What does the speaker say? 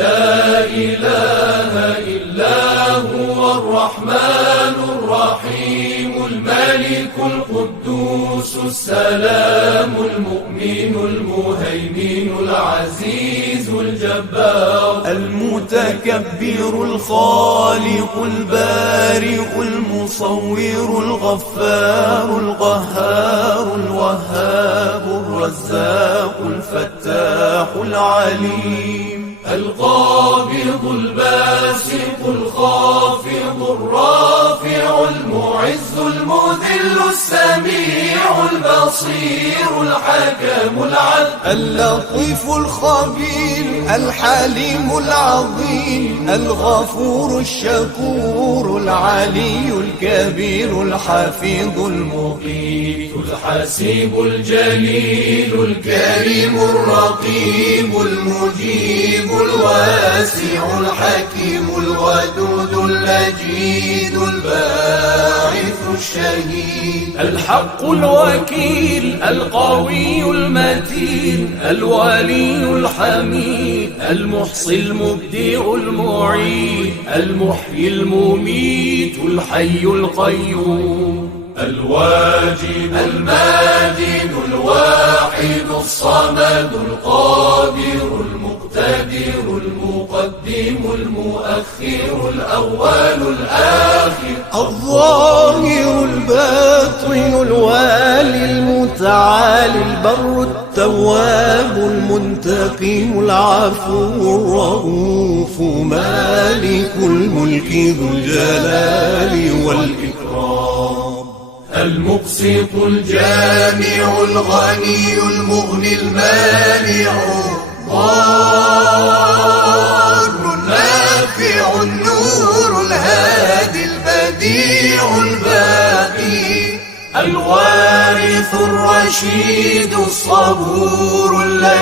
لا إله إلا هو الرحمن الرحيم الملك القدوس السلام المؤمن المهيمن العزيز الجبار المتكبر الخالق البارئ المصور الغفار القهار الوهاب الرزاق الفتاح العليم القابض الباسط الخافض الرافع المعز المذل السميع البصير الحكم العدل اللطيف الخبير الحليم العظيم الغفور الشكور العلي الكبير الحفيظ المقيت الحسيب الجليل الكريم الرقيب المجيب الواسع الحكيم الودود المجيد الباعث الشهيد الحق الوكيل القوي المتين الولي الحميد المحصي المبدئ المعيد المحيي المميت الحي القيوم الواجد الماجد الواحد الصمد القادر المقتدر المقدم المؤخر الأول الآخر الظاهر الباطن الوالي المتعالي البر التواب المنتقم العفو الرؤوف مالك الملك ذو الجلال والإكرام المقسط الجامع الغني المغني المانع الضار النافع النور الهادي البديع الباقي الوارث الرشيد الصبور الذي